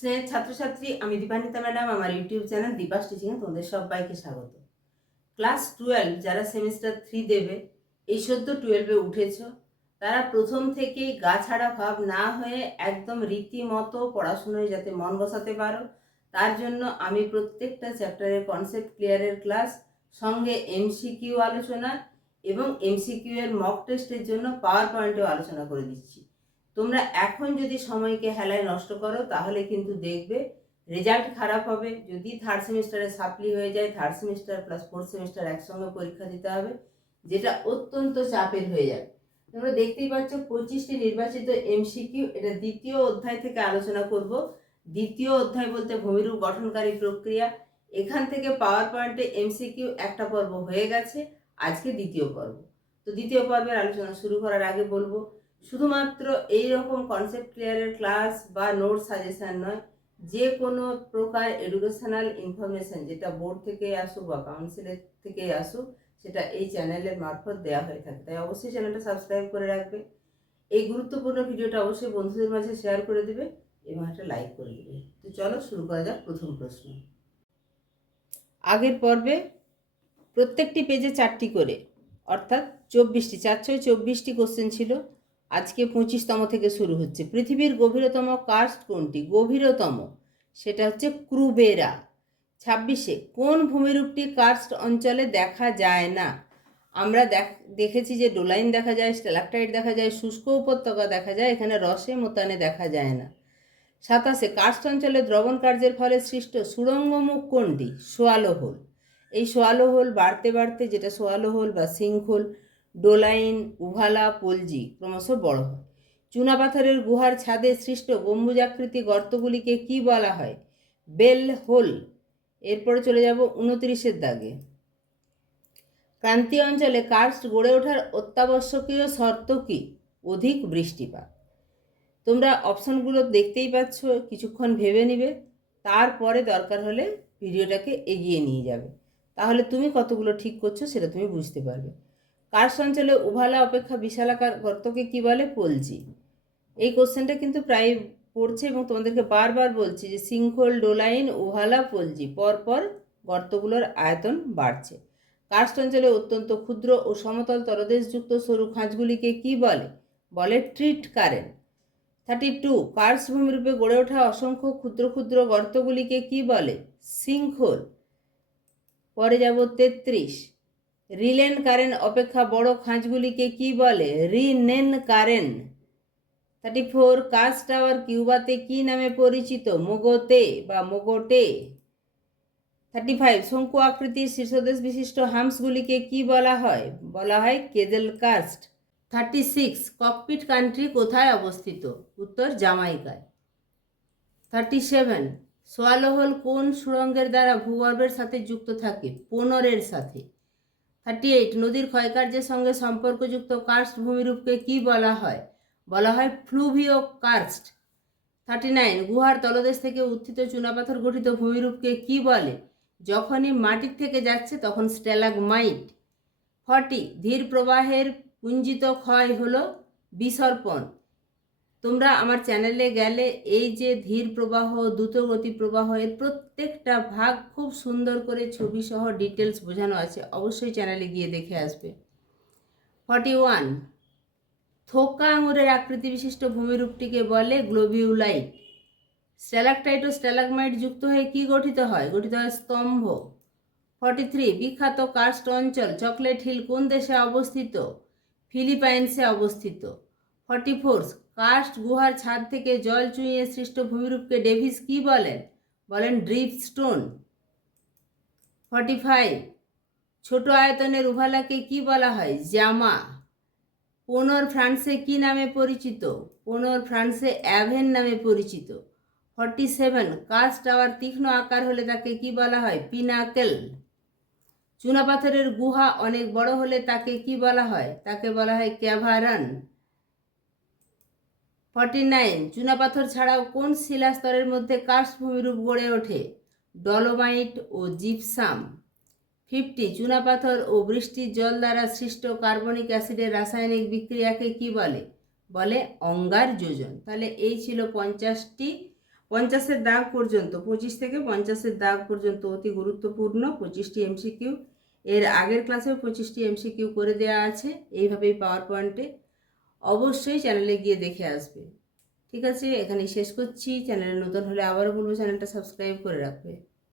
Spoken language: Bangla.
স্নেহের ছাত্রছাত্রী, আমি দীপান্বিতা ম্যাডাম। আমার ইউটিউব চ্যানেল দীপাস টিচিংয়ে তোমাদের সবাইকে স্বাগত। ক্লাস 12 যারা সেমিস্টার 3 দেবে, এই সদ্য 12-এ উঠেছ, তারা প্রথম থেকেই গা ছাড়া ভাব না হয়ে একদম রীতিমতো পড়াশুনোয় যাতে মন বসাতে পারো, তার জন্য আমি প্রত্যেকটা চ্যাপ্টারের কনসেপ্ট ক্লিয়ারের ক্লাস, সঙ্গে এমসিকিউ আলোচনা এবং এমসিকিউ এর মক টেস্টের জন্য পাওয়ার পয়েন্টেও আলোচনা করে দিচ্ছি। তোমরা এখন যদি সময়কে হেলায় নষ্ট করো তাহলে কিন্তু দেখবে রেজাল্ট খারাপ হবে। যদি থার্ড সেমিস্টারে সাপ্লি হয়ে যায়, third semester plus fourth semester একসঙ্গে পরীক্ষা দিতে হবে, যেটা অত্যন্ত চাপের হয়ে যাবে। তোমরা দেখতেই পাচ্ছ 25টি নির্বাচিত এমসিকিউ, এটা দ্বিতীয় অধ্যায় থেকে আলোচনা করব। দ্বিতীয় অধ্যায় বলতে ভূমিরূপ গঠনকারী প্রক্রিয়া। এখান থেকে পাওয়ার পয়েন্টে এমসিকিউ একটা পর্ব হয়ে গেছে, আজকে দ্বিতীয় পর্ব। তো দ্বিতীয় পর্বের আলোচনা শুরু করার আগে বলবো, শুধুমাত্র এই রকম কনসেপ্ট ক্লিয়ারের ক্লাস বা নোট সাজেশন নয়, যে কোনো প্রকার এডুকেশনাল ইনফরমেশন যেটা বোর্ড থেকে আসুক বা কাউন্সিলের থেকে আসুক, সেটা এই চ্যানেলের মারফত দেওয়া হয়ে থাকে। তাই অবশ্যই চ্যানেলটা সাবস্ক্রাইব করে রাখবে। এই গুরুত্বপূর্ণ ভিডিওটা অবশ্যই বন্ধুদের মাঝে শেয়ার করে দেবে এবং একটা লাইক করে দেবে। তো চলো শুরু করা যাক প্রথম প্রশ্ন। আগের পর্বে প্রত্যেকটি পেজে 4টি করে, অর্থাৎ 24টি, 424টি কোশ্চেন ছিল। আজকে 25তম থেকে শুরু হচ্ছে। পৃথিবীর গভীরতম কার্স্ট কোনটি? গভীরতম সেটা হচ্ছে ক্রুবেরা। 26-এ কোন ভূমিরূপটি কার্স্ট অঞ্চলে দেখা যায় না? আমরা দেখেছি যে ডোলাইন দেখা যায়, স্ট্যালাকটাইট দেখা যায়, শুষ্ক উপত্যকা দেখা যায়, এখানে রসে মোতানে দেখা যায় না। 27-এ কার্স্ট অঞ্চলে দ্রবণ কার্যের ফলে সৃষ্ট সুড়ঙ্গমুখ কোনটি? Swallow hole. এই সোয়ালো হোল বাড়তে বাড়তে যেটা সোয়ালো হোল বা সিঙ্কহোল, ডোলাইন, উভালা, পলজি ক্রমশ বড় হয়। চুনাপাথরের গুহার ছাদে সৃষ্ট গম্বুজাকৃতি গর্তগুলিকে কি বলা হয়? Bell hole. এরপরে চলে যাব 29-এর দাগে। ক্রান্তীয় অঞ্চলে কার্স্ট গড়ে ওঠার অত্যাবশ্যকীয় শর্ত কি? অধিক বৃষ্টিপাত। তোমরা অপশনগুলো দেখতেই পাচ্ছ, কিছুক্ষণ ভেবে নিবে, তারপরে দরকার হলে ভিডিওটাকে এগিয়ে নিয়ে যাবে, তাহলে তুমি কতগুলো ঠিক করছো সেটা তুমি বুঝতে পারবে। কার্স্ট অঞ্চলে উভালা অপেক্ষা বিশালাকার গর্তকে কি বলে? পলজি। এই কোশ্চেনটা কিন্তু প্রায় পড়ছে এবং তোমাদেরকে বারবার বলছি যে সিঙ্কহোল, ডোলাইন, উভালা, পলজি, পরপর গর্তগুলোর আয়তন বাড়ছে। কার্স্ট অঞ্চলে অত্যন্ত ক্ষুদ্র ও সমতল তলদেশযুক্ত সরু খাঁজগুলিকে কি বলে? বলে ট্রিট কারেন্ট। 32 কার্স্ট ভূমিরূপে গড়ে ওঠা অসংখ্য ক্ষুদ্র ক্ষুদ্র গর্তগুলিকে কি বলে? সিঙ্কহোল। পরে যাব 33 রিলেন কারেন্ট অপেক্ষা বড় খাঁজগুলিকে কি বলে? রিনেন কারেন্ট। 34 কাস্ট টাওয়ার কিউবাতে কি নামে পরিচিত? মোগোতে বা মোগোটে। 35 শঙ্কু আকৃতির শীর্ষদেশ বিশিষ্ট হাম্পসগুলিকে কি বলা হয়? বলা হয় কেজেল কাস্ট। 36 ককপিট কান্ট্রি কোথায় অবস্থিত? উত্তর জামাইকায়। 37 সোয়ালো হোল কোন সুড়ঙ্গের দ্বারা ভূগর্ভের সাথে যুক্ত থাকে? পোনরের সাথে। 38 নদীর ক্ষয়কার্যের সঙ্গে সম্পর্কযুক্ত কার্স্ট ভূমিরূপকে কি বলা হয়? বলা হয় ফ্লুভিও কার্স্ট। 39 গুহার তলদেশ থেকে উত্থিত চুনাপাথর গঠিত ভূমিরূপকে কি বলে? যখনই মাটির থেকে যাচ্ছে তখন স্ট্যালাগমাইট। 40 ধীর প্রবাহের পুঞ্জিত ক্ষয় হলো বিসর্পণ। তোমরা আমার চ্যানেলে গেলে এই যে ধীর প্রবাহ, দ্রুতগতি প্রবাহ, এর প্রত্যেকটা ভাগ খুব সুন্দর করে ছবি সহ ডিটেলস বোঝানো আছে, অবশ্যই চ্যানেলে গিয়ে দেখে আসবে। 41 থোকা আঙুরের আকৃতি বিশিষ্ট ভূমিরূপটিকে বলে গ্লোবিউলাইট। স্ট্যালাকটাইট ও স্ট্যালাগমাইট যুক্ত হয়ে কি গঠিত হয়? গঠিত হয় স্তম্ভ। 43 বিখ্যাত কার্স্ট অঞ্চল চকলেট হিল কোন দেশে অবস্থিত? ফিলিপাইন্সে অবস্থিত। 44 কার্স্ট গুহার ছাদ থেকে জল চুইয়ে সৃষ্ট ভূমিরূপকে ডেভিস কি বলেন? বলেন ড্রিপ স্টোন। 45 ছোট আয়তনের উভালাকে কি বলা হয়? জামা। পোনর ফ্রান্সে কি নামে পরিচিত? পোনর ফ্রান্সে অ্যাভেন নামে পরিচিত। 47 কাস্ট টাওয়ার তীক্ষ্ণ আকার হলে তাকে কি বলা হয়? পিনাকেল। চুনাপাথরের গুহা অনেক বড় হলে তাকে কি বলা হয়? তাকে বলা হয় ক্যাভারান। 49 চুনাপাথর ছাড়াও কোন শিলাস্তরের মধ্যে কার্স্ট ভূমিরূপ গড়ে ওঠে? ডলোমাইট ও জিপসাম। 50 চুনাপাথর ও বৃষ্টির জল দ্বারা সৃষ্ট কার্বনিক অ্যাসিডের রাসায়নিক বিক্রিয়াকে কি বলে? বলে অঙ্গার যোজন। তাহলে এই ছিল 50টি 50-এর দাগ পর্যন্ত, 25 থেকে 50-এর দাগ পর্যন্ত অতি গুরুত্বপূর্ণ 25টি এমসিকিউ। এর আগের ক্লাসেও 25টি এমসিকিউ করে দেওয়া আছে এইভাবেই পাওয়ার পয়েন্টে। অবশ্যই চ্যানেলে গিয়ে দেখে আসবে। ঠিক আছে, এখানেই শেষ করছি। চ্যানেলে নতুন হলে আবারও বলবো চ্যানেলটা সাবস্ক্রাইব করে রাখবে।